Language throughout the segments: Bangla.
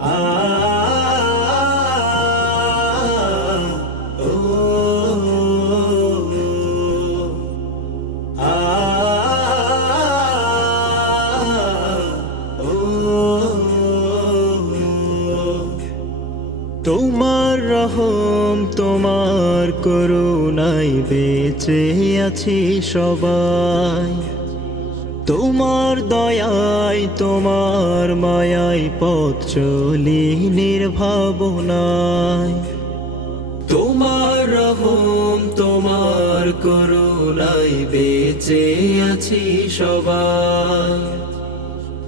আ ও আ ও তোমার রহম তোমার করুণায় বেঁচে আছি সবাই, তোমার দয়ায় তোমার মায়ায় পথ চলি নির্ভাবনায়। তোমার রহম তোমার করুণায় বেঁচে আছি সবাই,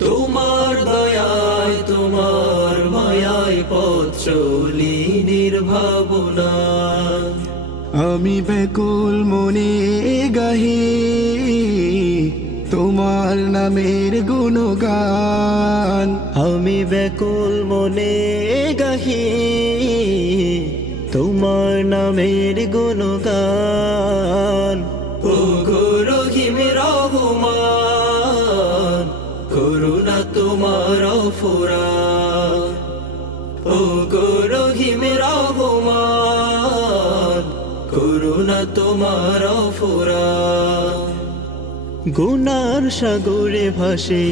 তোমার দয়ায় তোমার মায়ায় পথ চলি নির্ভাবনায়। আমি ব্যাকুল মনে গাহি তোমার নামের গুণগান। আমি ব্যাকুল মনে গাহি তোমার নামের গুণগান। ও গো রহিম রহমান, করুণা তোমার অফুরান। ও গো রহিম রহমান, করুণা তোমার অফুরান। গুনার সাগরে ভাসে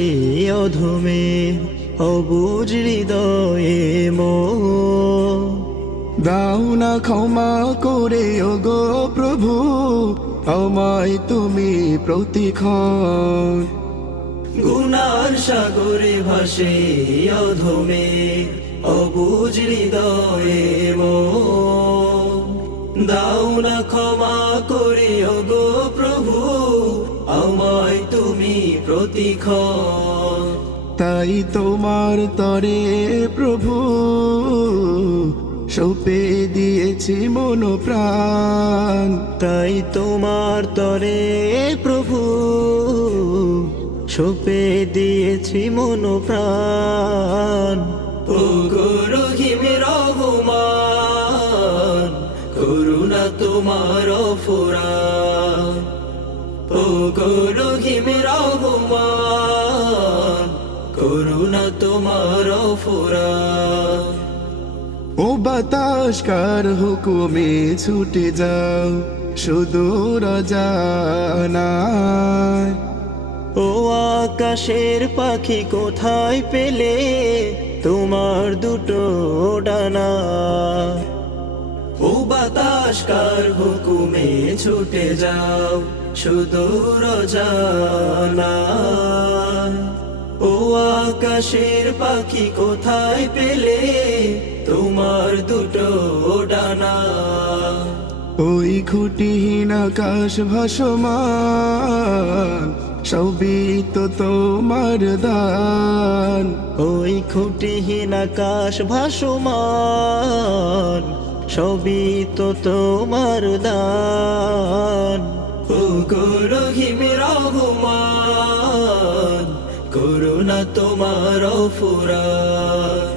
অধমে অবুঝ হৃদয়ে মন। দাও না ক্ষমা করে ওগো প্রভু, আমায় তুমি প্রতিক্ষণ। গুনার সাগরে ভাসে অধমে অবুঝ হৃদয়ে মন। দাও না ক্ষমা করে ওগো প্রভু, আমায় তুমি প্রতিক্ষণ। তাই তোমার তরে প্রভু সঁপে দিয়েছি মন প্রাণ। তাই তোমার তরে প্রভু সঁপে দিয়েছি মন প্রাণ। ও গো রহিম রহমান, করুণা তোমার অফুরান। ও গো রহিম রহমান, করুণা তোমার অফুরান। ও বাতাস কার হুকুমে ছুটে যাও সুদূর অজানায়। ও আকাশের পাখি কোথায় পেলে তোমার দুটো ডানা। ও বাতাস কার হুকুমে ছুটে যাও সুদূর অজানায়। ও আকাশের পাখি কোথায় পেলে তোমার দুটো ডানা। ওই খুঁটিহীন আকাশ ভাসমান, সবই তো তোমার দান। ওই খুঁটিহীন আকাশ ভাসমান, সবই তো তোমার দান। ও গো রহিম রহমান, করুণা তোমার অফুরান।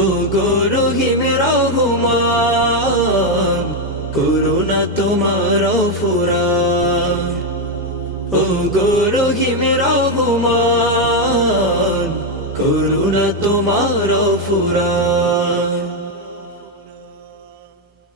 ও গো রহিম রহমান, করুণা তোমার অফুরান। ও গো রহিম রহমান, করুণা তোমার অফুরান।